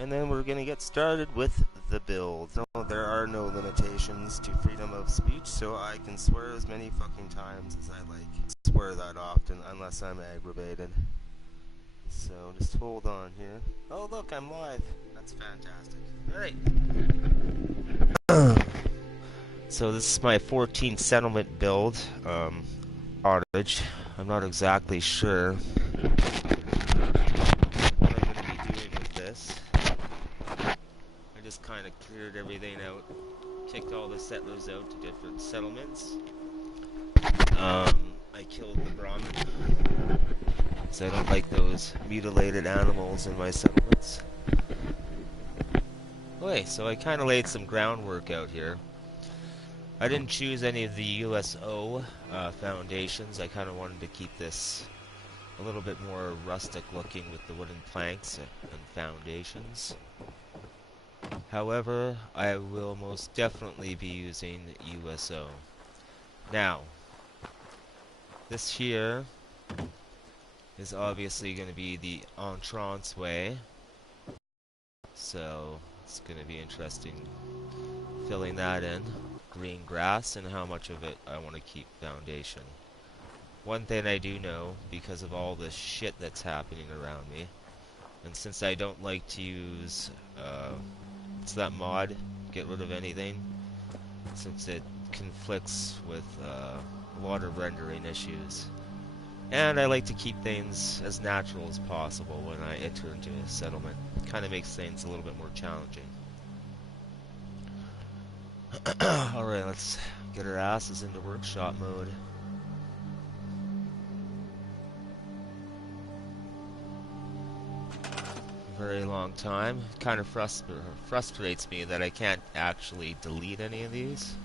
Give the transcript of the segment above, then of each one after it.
and then we're gonna get started with the build. No, there are no limitations to freedom of speech, so I can swear as many fucking times as I like. Swear that often, unless I'm aggravated. So just hold on here. Oh look, I'm live. That's fantastic. Alright. So this is my 14th settlement build. Cottage. I'm not exactly sure what I'm going to be doing with this. I just kind of cleared everything out, kicked all the settlers out to different settlements. I killed the Brahmin, because I don't like those mutilated animals in my settlements. Okay, so I kind of laid some groundwork out here. I didn't choose any of the USO foundations. I kind of wanted to keep this a little bit more rustic looking with the wooden planks and foundations. However, I will most definitely be using USO. Now, this here is obviously going to be the entrance way, so it's going to be interesting filling that in. Green grass and how much of it I want to keep foundation. One thing I do know, because of all the shit that's happening around me, and since I don't like to use it's that mod, get rid of anything, since it conflicts with a lot of rendering issues. And I like to keep things as natural as possible when I enter into a settlement. Kind of makes things a little bit more challenging. Alright, let's get our asses into workshop mode. Very long time. It kind of frustrates me that I can't actually delete any of these,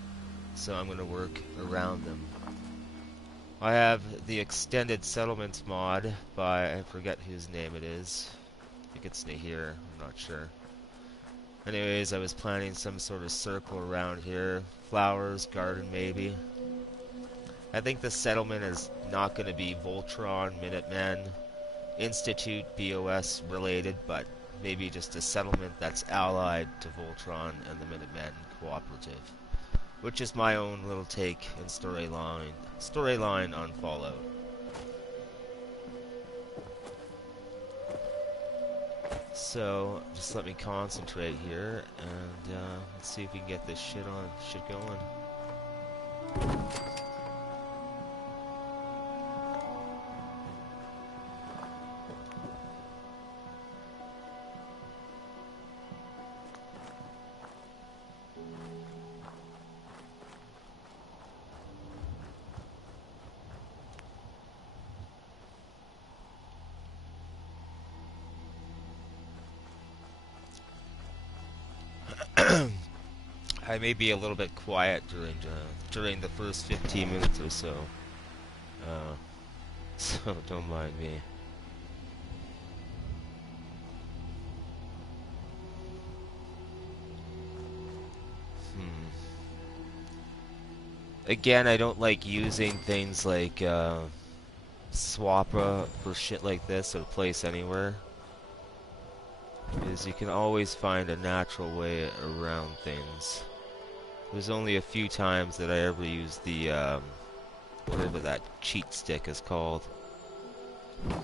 so I'm going to work around them. I have the extended settlements mod by, I forget whose name it is. I think it's Nahir, I'm not sure. Anyways, I was planning some sort of circle around here. Flowers, garden maybe. I think the settlement is not going to be Voltron, Minutemen, Institute, BOS related, but maybe just a settlement that's allied to Voltron and the Minutemen cooperative. Which is my own little take and storyline on Fallout. So, just let me concentrate here, and let's see if we can get this shit going. I may be a little bit quiet during the first 15 minutes or so, so don't mind me. Again, I don't like using things like Swappa for shit like this or Place Anywhere, because you can always find a natural way around things. There's only a few times that I ever used the, whatever that cheat stick is called. You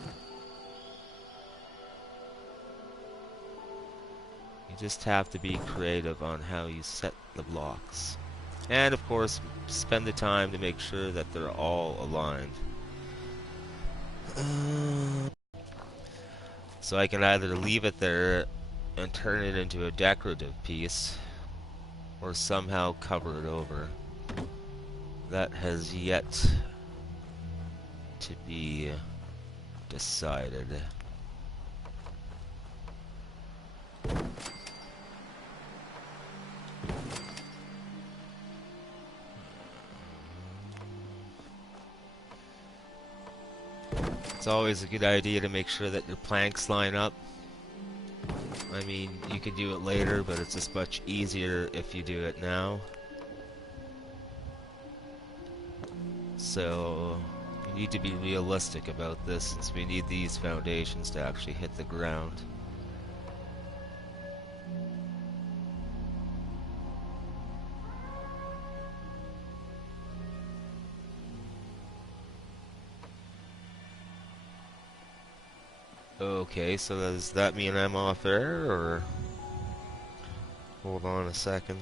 just have to be creative on how you set the blocks. And of course, spend the time to make sure that they're all aligned. So I can either leave it there and turn it into a decorative piece, or somehow cover it over. That has yet to be decided. It's always a good idea to make sure that your planks line up. I mean, you could do it later, but it's just much easier if you do it now. So, you need to be realistic about this, since we need these foundations to actually hit the ground. Okay, so does that mean I'm off air, or... Hold on a second.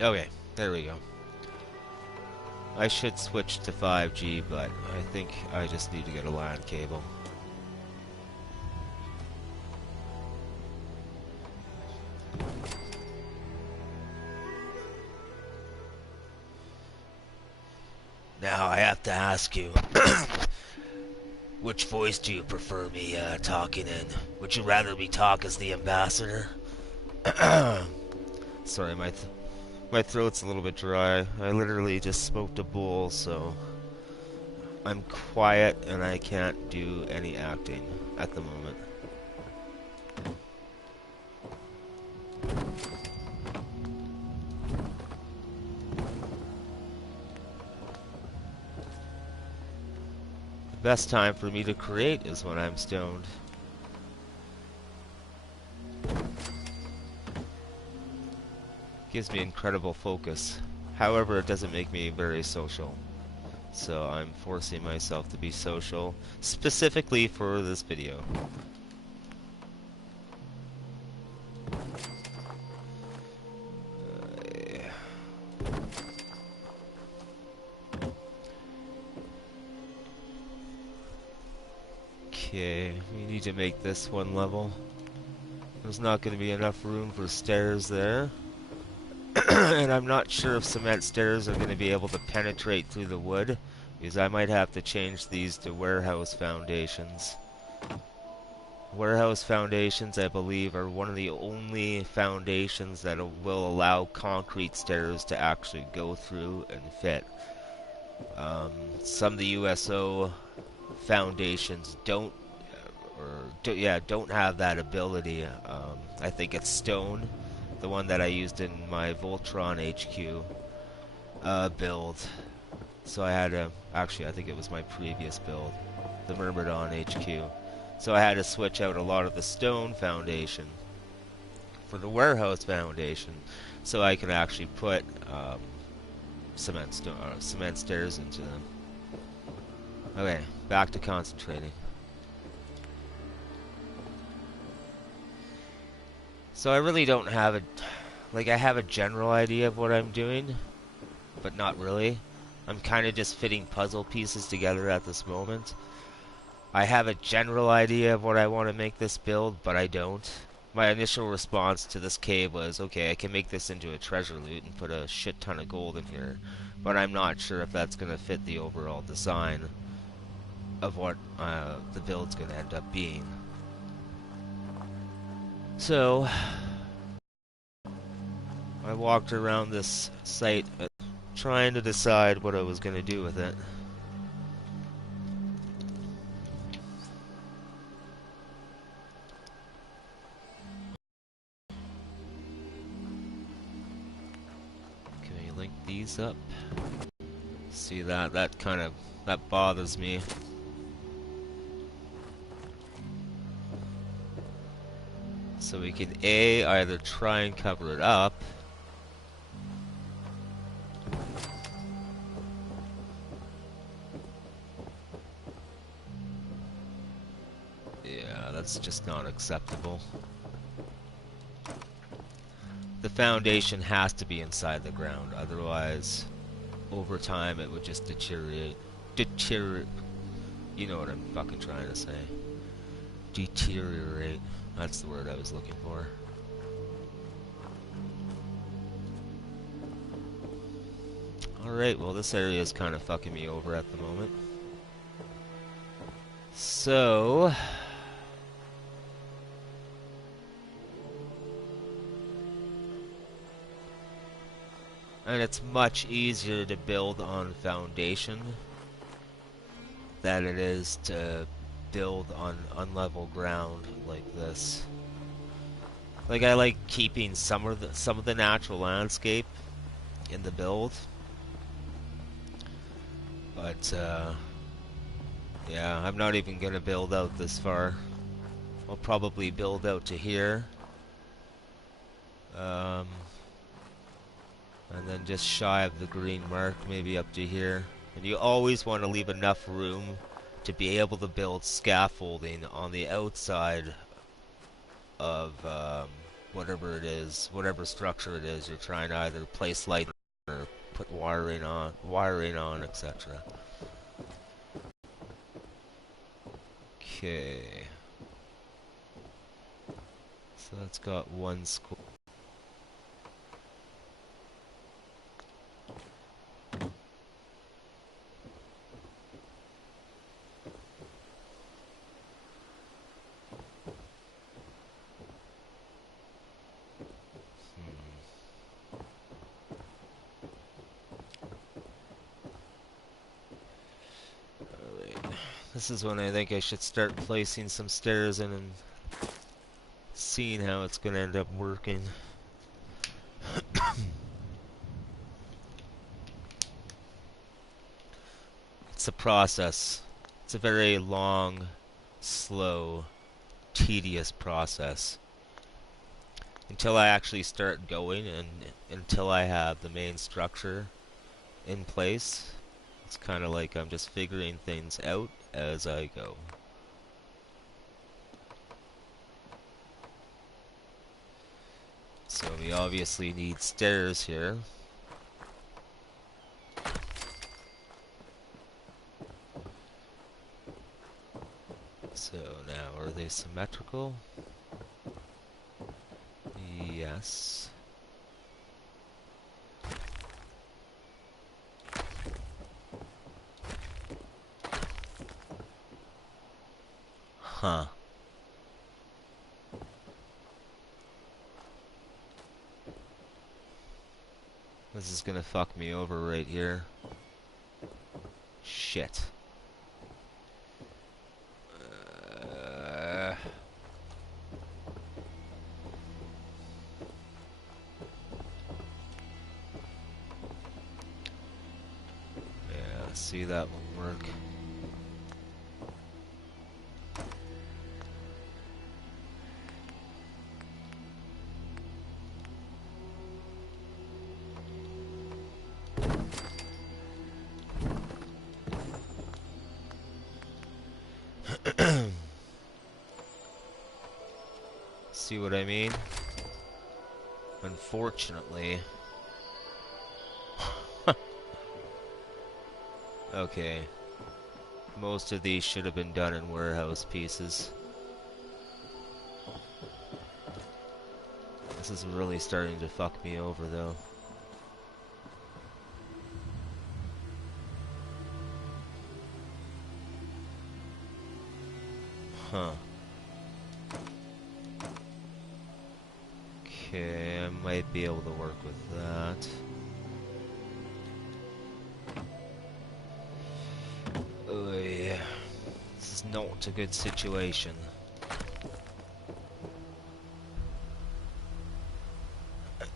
Okay, there we go. I should switch to 5G, but I think I just need to get a LAN cable. Now I have to ask you, which voice do you prefer me talking in? Would you rather me talk as the ambassador? Sorry, my throat's a little bit dry. I literally just smoked a bowl, so I'm quiet and I can't do any acting at the moment. The best time for me to create is when I'm stoned. Gives me incredible focus. However, it doesn't make me very social. So I'm forcing myself to be social, specifically for this video. Okay, we need to make this one level. There's not going to be enough room for stairs there. And I'm not sure if cement stairs are going to be able to penetrate through the wood, because I might have to change these to warehouse foundations. Warehouse foundations, I believe, are one of the only foundations that will allow concrete stairs to actually go through and fit. Some of the USO foundations don't have that ability. I think it's stone, the one that I used in my Voltron HQ build. So I had to, actually I think it was my previous build, the Myrmidon HQ. So I had to switch out a lot of the stone foundation for the warehouse foundation, so I can actually put cement stairs into them. Okay, back to concentrating. So I really don't have a, like, I have a general idea of what I'm doing, but not really. I'm kind of just fitting puzzle pieces together at this moment. I have a general idea of what I want to make this build, but I don't. My initial response to this cave was, okay, I can make this into a treasure loot and put a shit ton of gold in here, but I'm not sure if that's going to fit the overall design of what the build's going to end up being. So, I walked around this site trying to decide what I was going to do with it. Can we link these up? See that? That bothers me. So we can either try and cover it up, yeah, that's just not acceptable. The foundation has to be inside the ground, otherwise over time it would just deteriorate. You know what I'm fucking trying to say. Deteriorate. That's the word I was looking for. Alright, well this area is kind of fucking me over at the moment. So... and it's much easier to build on foundation than it is to build on unlevel ground like this. Like, I like keeping some of the natural landscape in the build, But, yeah, I'm not even gonna build out this far. I'll probably build out to here. And then just shy of the green mark, maybe up to here. And you always want to leave enough room to be able to build scaffolding on the outside of whatever it is, whatever structure it is you're trying to either place light or put wiring on, etc. Okay. So that's got one square. This is when I think I should start placing some stairs in and seeing how it's going to end up working. It's a process. It's a very long, slow, tedious process. Until I actually start going and until I have the main structure in place, it's kind of like I'm just figuring things out as I go. So we obviously need stairs here. So now, are they symmetrical? Yes. Huh. This is gonna fuck me over right here. Shit. Yeah, see, that won't work. See what I mean? Unfortunately. Okay. Most of these should have been done in warehouse pieces. This is really starting to fuck me over, though. Huh. Okay, I might be able to work with that. Oh yeah. This is not a good situation.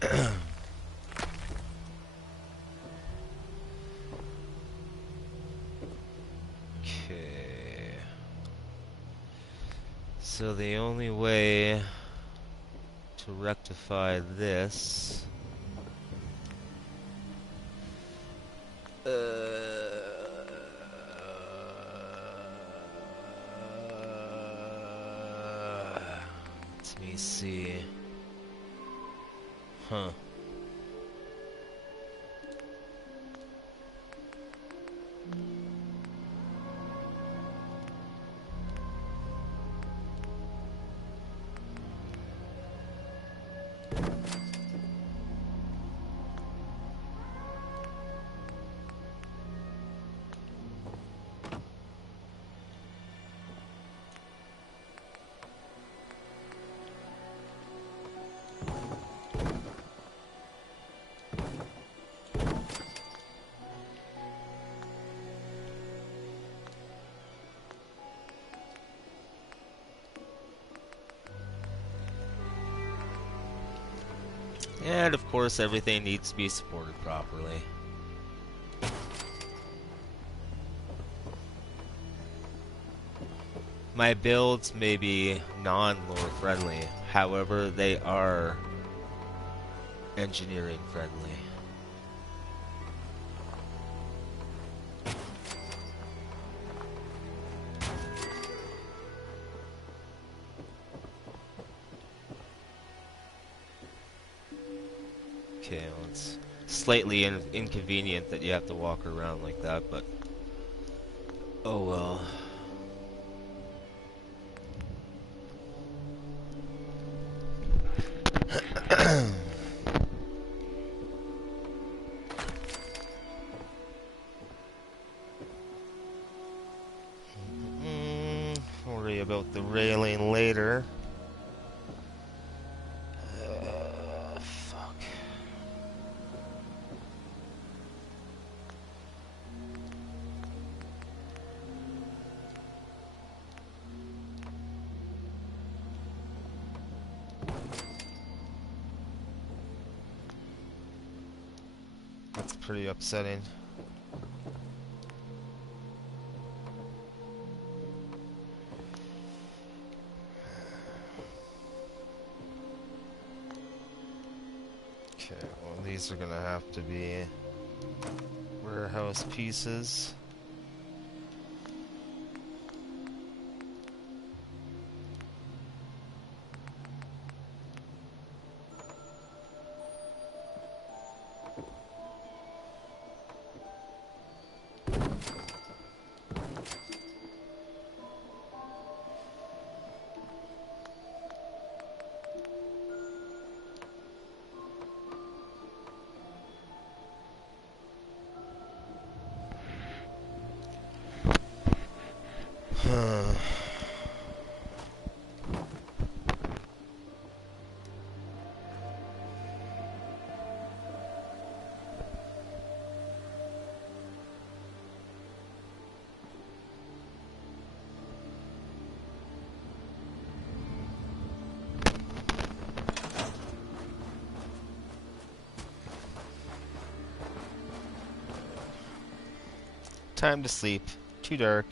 Okay. So the only way to rectify this let me see. Huh. And of course everything needs to be supported properly. My builds may be non-lore friendly, however, they are engineering friendly. Okay, well, it's slightly inconvenient that you have to walk around like that, but oh well. Worry about the railing later. Fuck. That's pretty upsetting. Okay, well, these are gonna have to be warehouse pieces. Time to sleep. Too dark.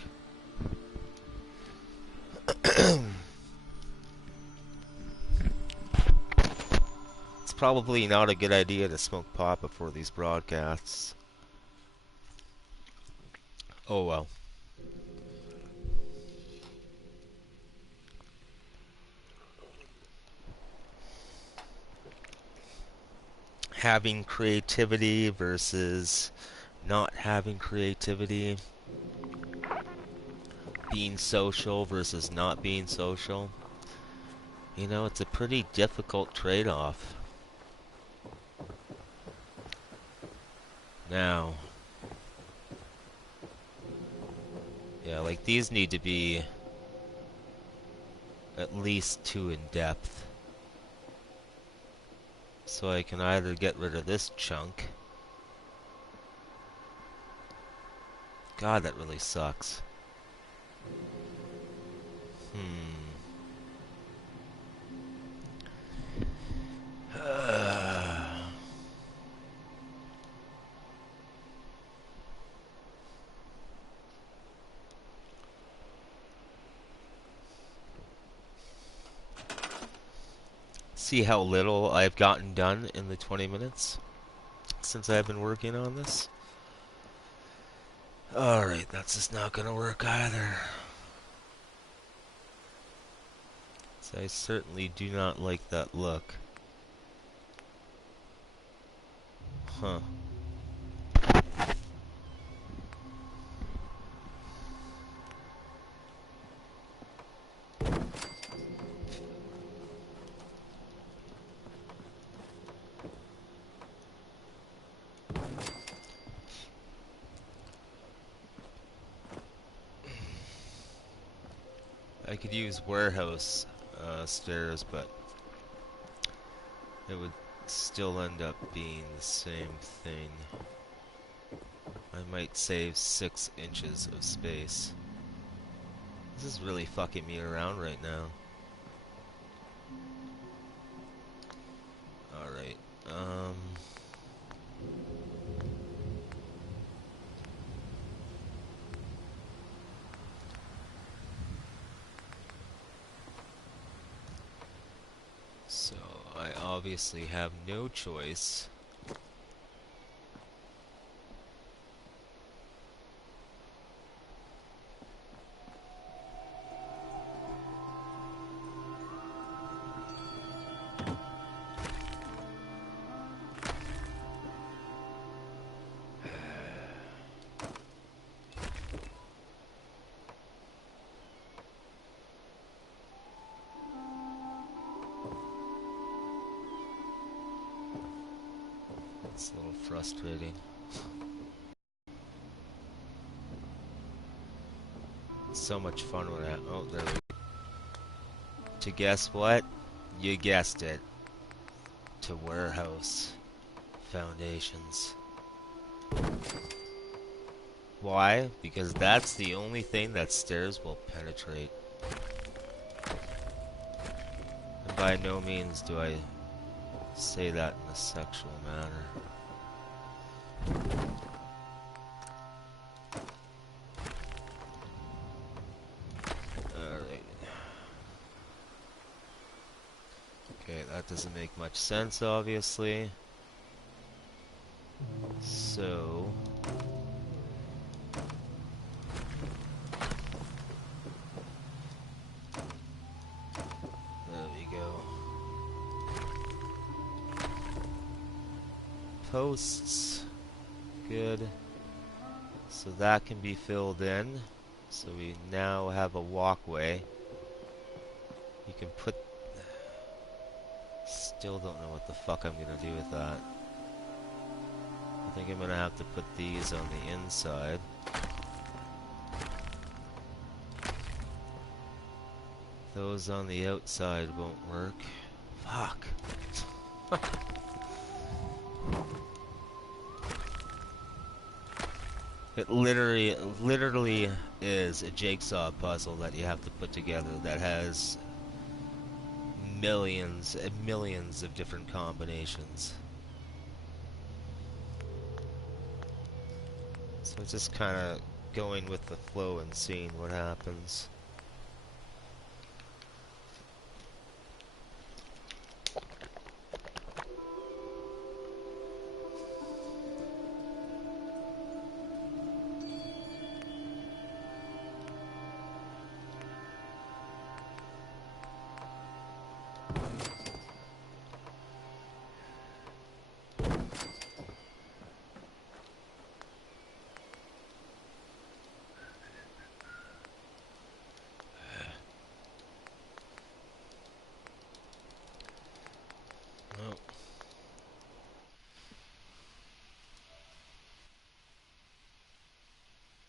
It's probably not a good idea to smoke pot before these broadcasts. Oh well. Having creativity versus not having creativity. Being social versus not being social. You know, it's a pretty difficult trade-off. Now, yeah, like these need to be at least 2 in depth. So I can either get rid of this chunk. God, that really sucks. See how little I've gotten done in the 20 minutes since I've been working on this? Alright, that's just not gonna work either. So I certainly do not like that look. Huh. I could use warehouse stairs, but it would still end up being the same thing. I might save 6 inches of space. This is really fucking me around right now. Alright, obviously have no choice. It's a little frustrating. So much fun with that. Oh, there we go. To guess what? You guessed it. To warehouse foundations. Why? Because that's the only thing that stairs will penetrate. And by no means do I say that in a sexual manner. Alright. Okay, that doesn't make much sense, obviously. So... there we go. Posts. Good. So that can be filled in. So we now have a walkway. You can put... Still don't know what the fuck I'm gonna do with that. I think I'm gonna have to put these on the inside. Those on the outside won't work. Fuck. It literally is a jigsaw puzzle that you have to put together that has millions and millions of different combinations. So it's just kind of going with the flow and seeing what happens. Oh.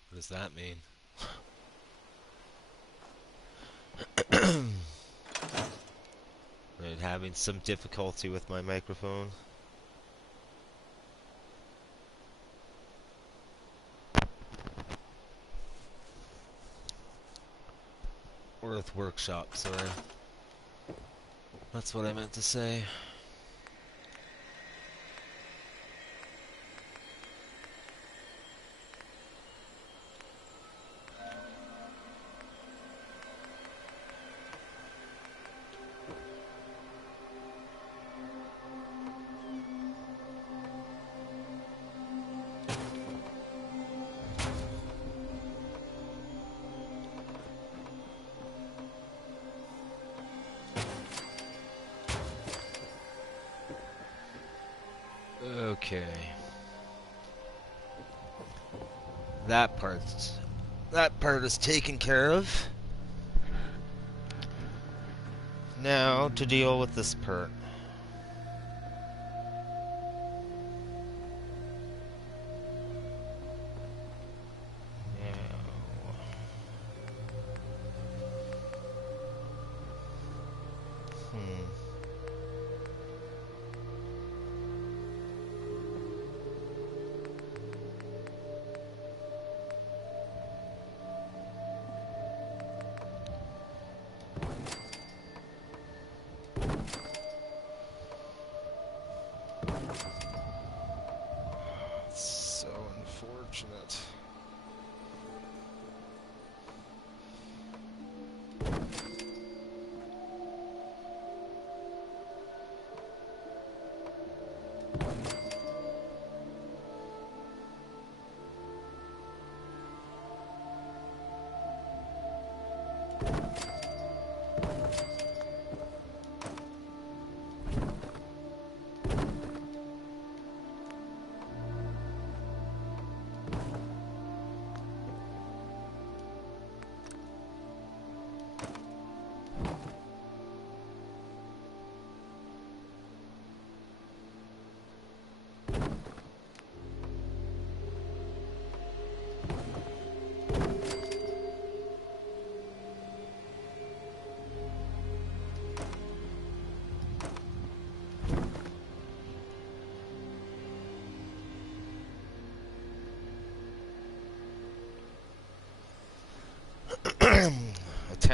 What does that mean? Right, having some difficulty with my microphone. Or with workshop, sorry. That's what I meant to say. Okay. That part is taken care of. Now to deal with this part. So unfortunate.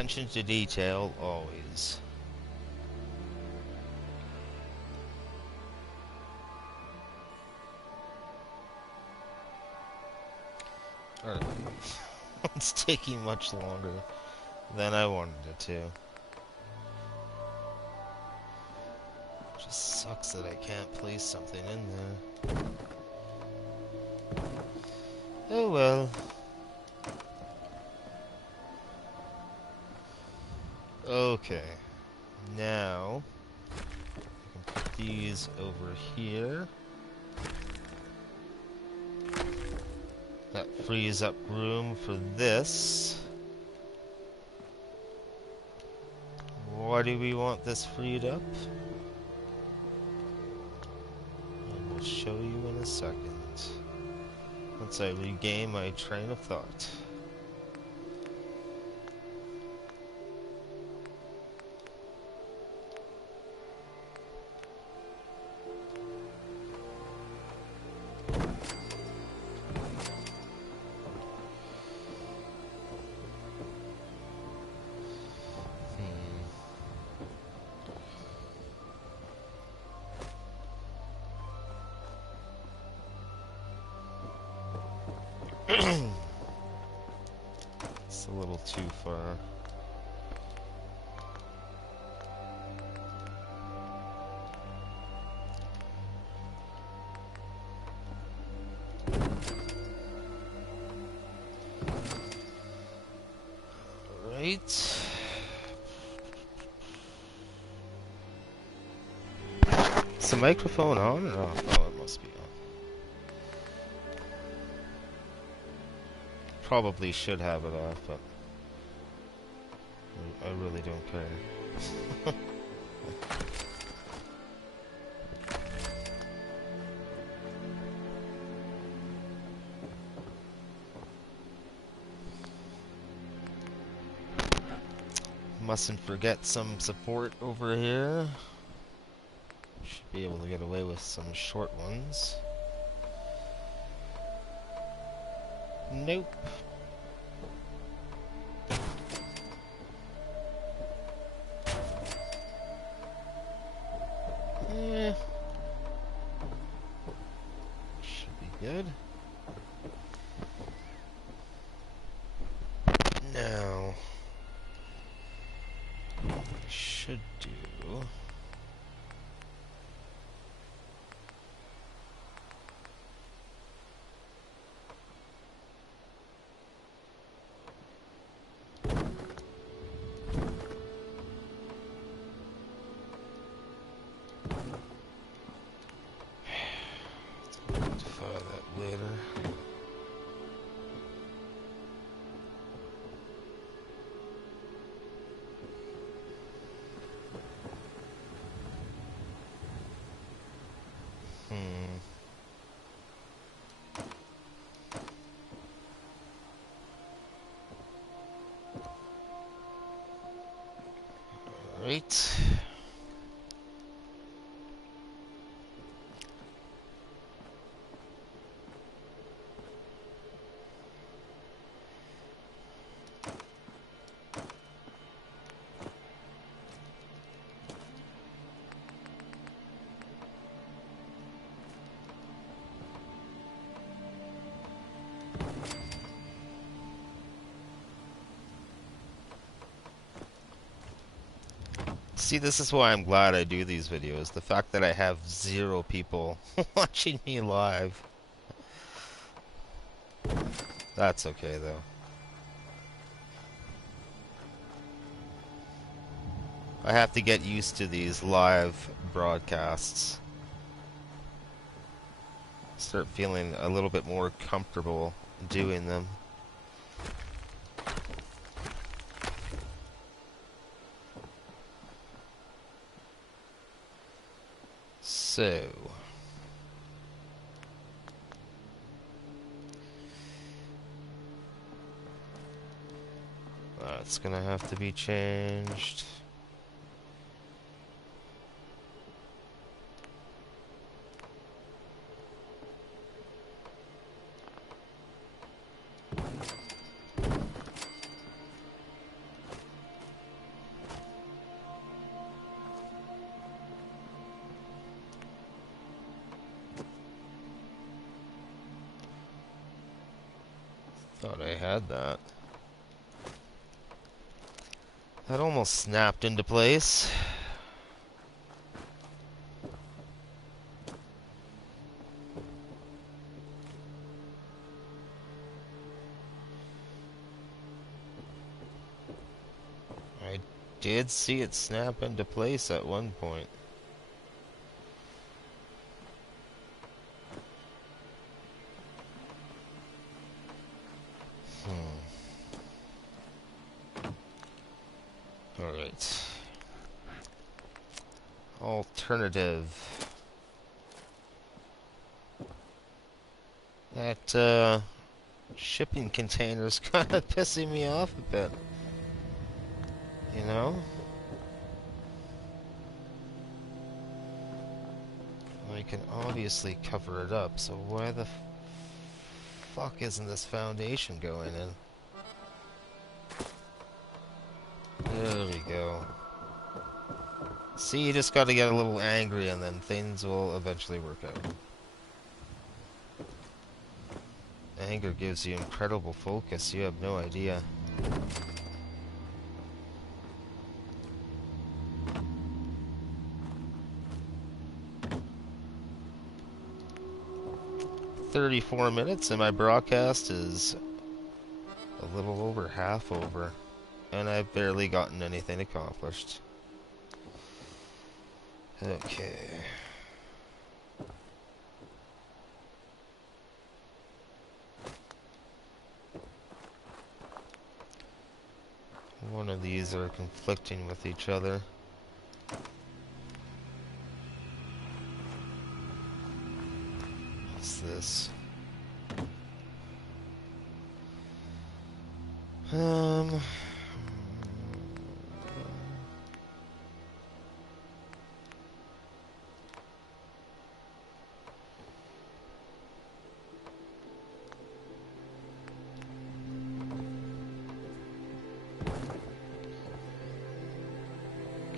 attention to detail always. Alright. It's taking much longer than I wanted it to. Just sucks that I can't place something in there. Oh well. Okay. Now, I can put these over here. That frees up room for this. Why do we want this freed up? I will show you in a second. Once I regain my train of thought. It's a little too far. Right. Is the microphone on or off? Oh, it must be on. Probably should have it off, but I really don't care. Mustn't forget some support over here. Should be able to get away with some short ones. Nope. Yeah. Should be good. Now, what I should do. Right. See, this is why I'm glad I do these videos. The fact that I have 0 people watching me live. That's okay, though. I have to get used to these live broadcasts. Start feeling a little bit more comfortable doing them. So, that's gonna have to be changed. Thought I had that. That almost snapped into place. I did see it snap into place at one point. Alright. Alternative. That, shipping container's kind of pissing me off a bit. You know? I can obviously cover it up, so why the fuck isn't this foundation going in? There we go. See, you just gotta get a little angry and then things will eventually work out. Anger gives you incredible focus, you have no idea. "34 minutes and my broadcast is a little over half over. And I've barely gotten anything accomplished." Okay. One of these are conflicting with each other. What's this?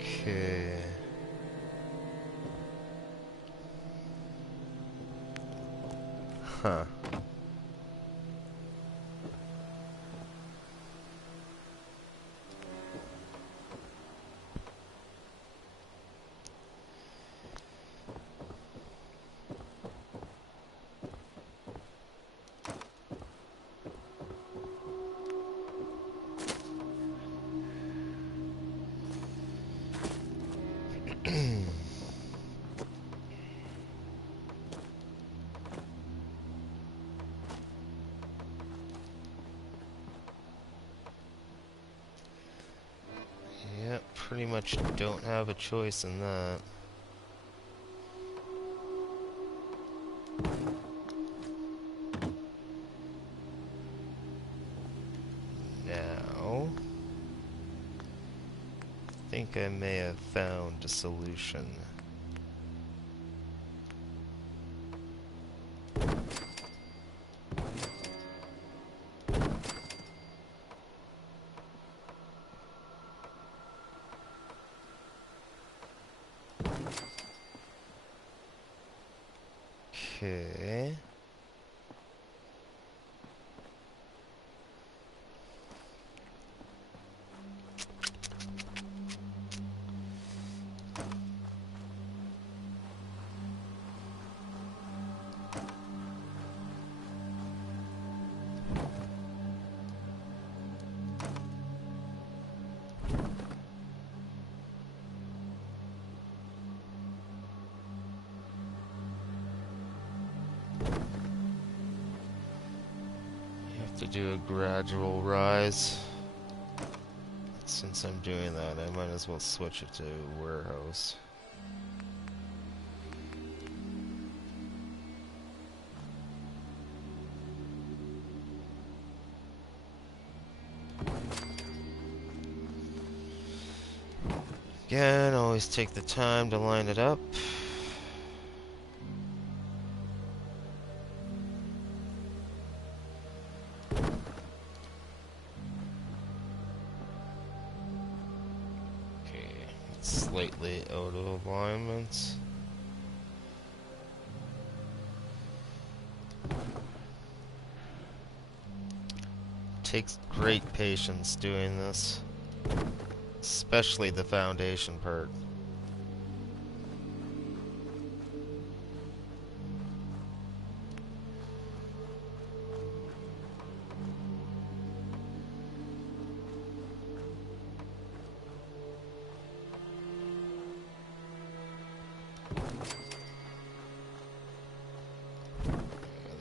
Okay. Huh. Yep, pretty much don't have a choice in that. Now, I think I may have found a solution. Okay. To do a gradual rise. Since I'm doing that, I might as well switch it to warehouse. Again, always take the time to line it up. Slightly out of alignment. takes great patience doing this, especially the foundation part.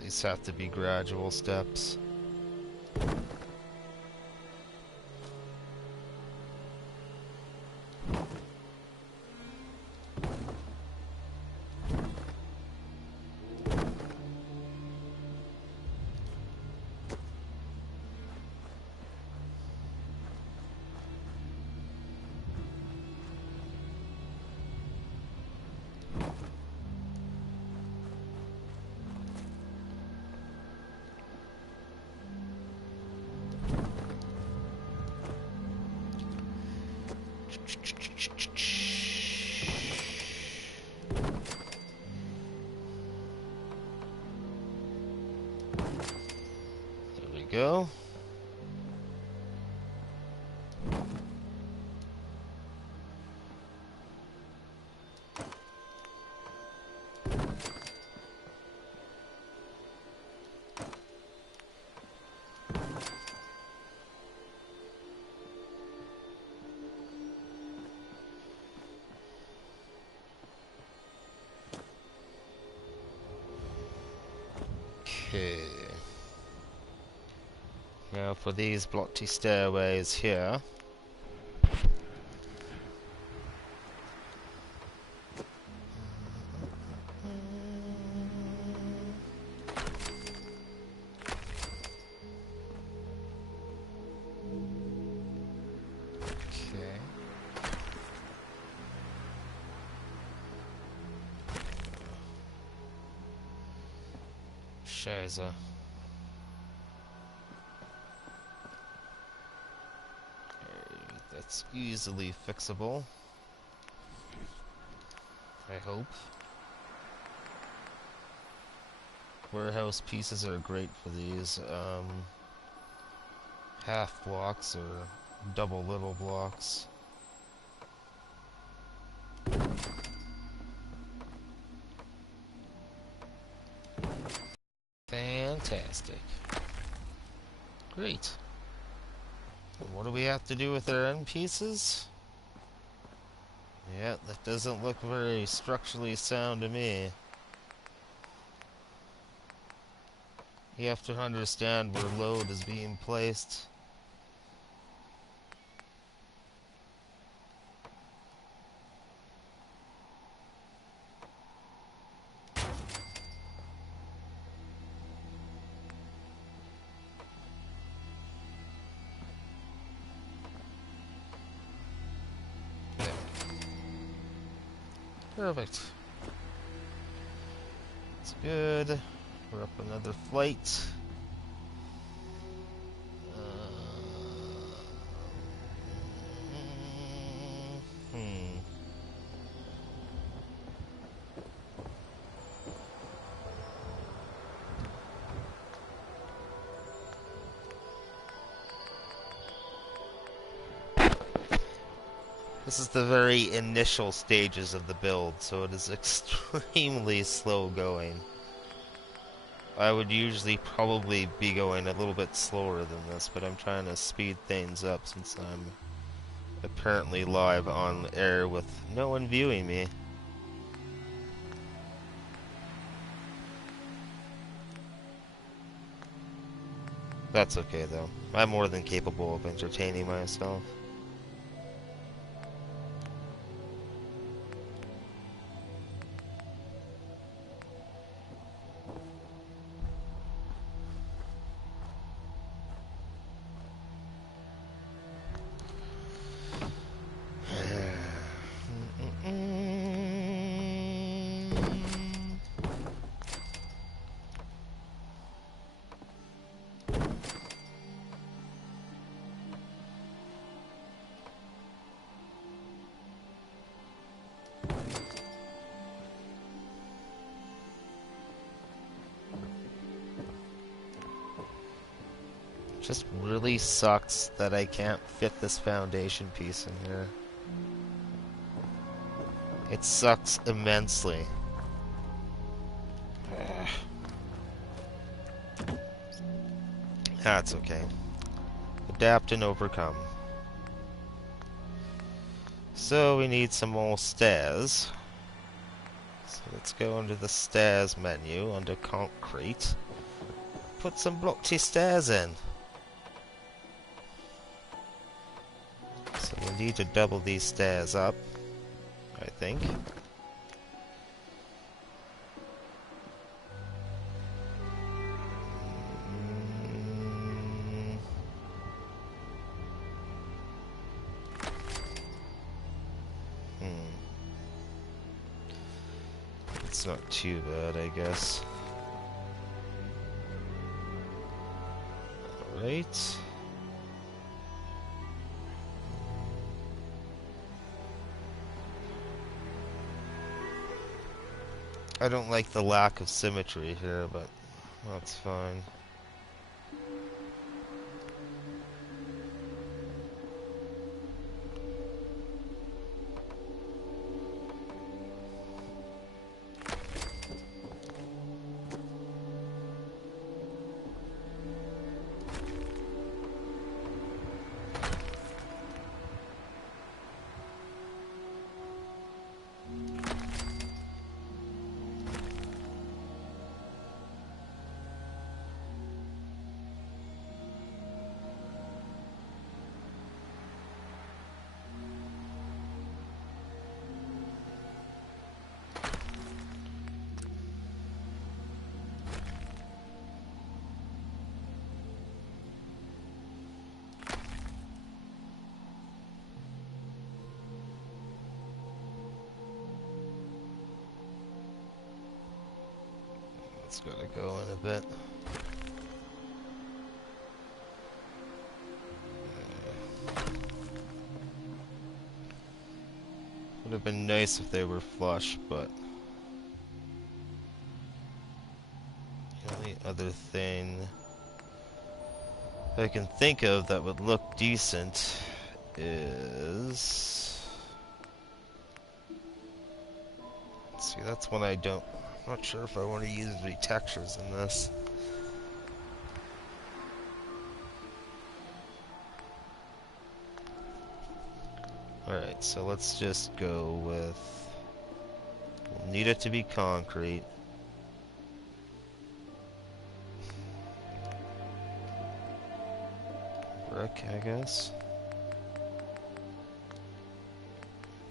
These have to be gradual steps. There we go. Okay. Now for these blocky stairways here. Okay. Scheiße. That's easily fixable. I hope. Warehouse pieces are great for these. Half blocks or double little blocks. Fantastic. Great. And what do we have to do with our end pieces? Yeah, that doesn't look very structurally sound to me. You have to understand where load is being placed. Perfect. That's good. We're up another flight. This is the very initial stages of the build, so it is extremely slow going. I would usually probably be going a little bit slower than this, but I'm trying to speed things up since I'm apparently live on air with no one viewing me. That's okay though. I'm more than capable of entertaining myself. Just really sucks that I can't fit this foundation piece in here. It sucks immensely. That's okay. Adapt and overcome. So we need some more stairs. So let's go into the stairs menu under concrete. Put some blocky stairs in. So we need to double these stairs up, I think. It's not too bad, I guess. Alright. I don't like the lack of symmetry here, but that's fine. It's gotta go in a bit. Would have been nice if they were flush, but the only other thing I can think of that would look decent is... Let's see, that's one I don't... I'm not sure if I want to use any textures in this. Alright, so let's just go with... We'll need it to be concrete. Brick, I guess.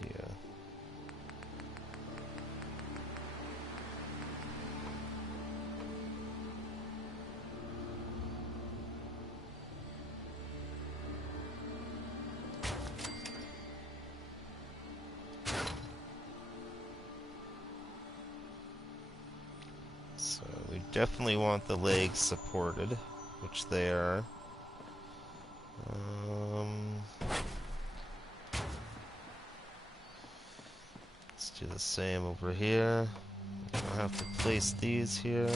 Yeah. So we definitely want the legs supported, which they are. Let's do the same over here. I'll have to place these here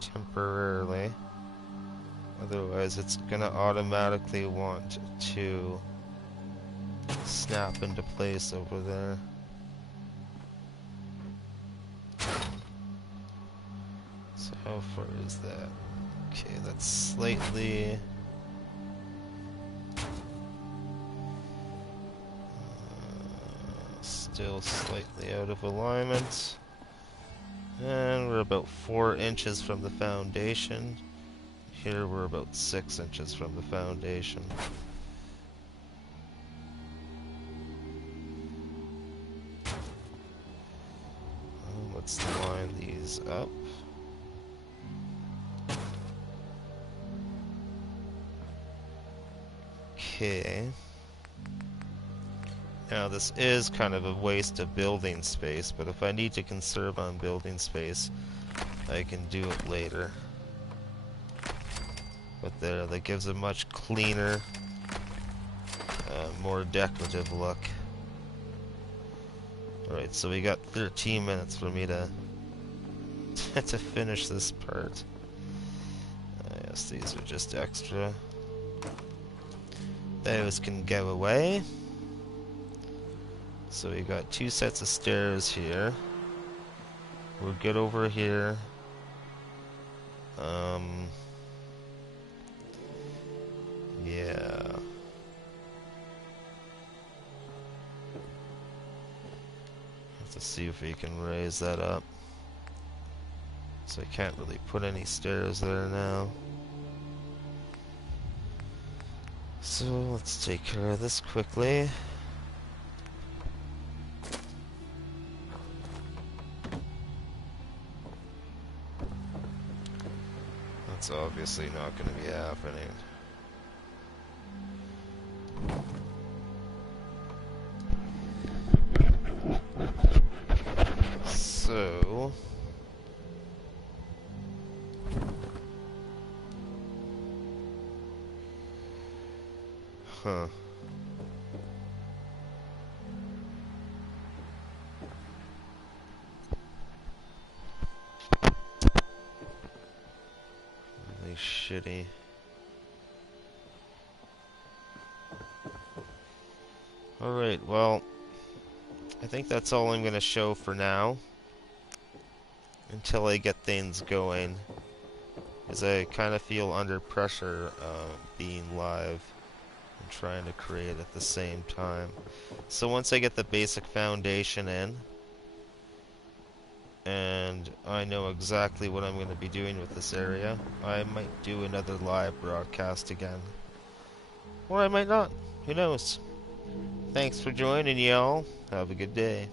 temporarily. Otherwise, it's gonna automatically want to snap into place over there. So how far is that? Okay, that's slightly... still slightly out of alignment. And we're about 4 inches from the foundation. Here we're about 6 inches from the foundation. Let's line these up. Okay. Now this is kind of a waste of building space, but if I need to conserve on building space, I can do it later. But there, that gives a much cleaner, more decorative look. Alright, so we got 13 minutes for me to to finish this part. guess these are just extra. Those can go away. So we got 2 sets of stairs here. We're good over here. Yeah. Have to see if we can raise that up. So I can't really put any stairs there now. So let's take care of this quickly. That's obviously not going to be happening. So... Huh. Really shitty. Alright, well, I think that's all I'm going to show for now. Until I get things going. Because I kind of feel under pressure being live and trying to create at the same time. So once I get the basic foundation in, and I know exactly what I'm going to be doing with this area, I might do another live broadcast again. Or I might not. Who knows? Thanks for joining, y'all. Have a good day.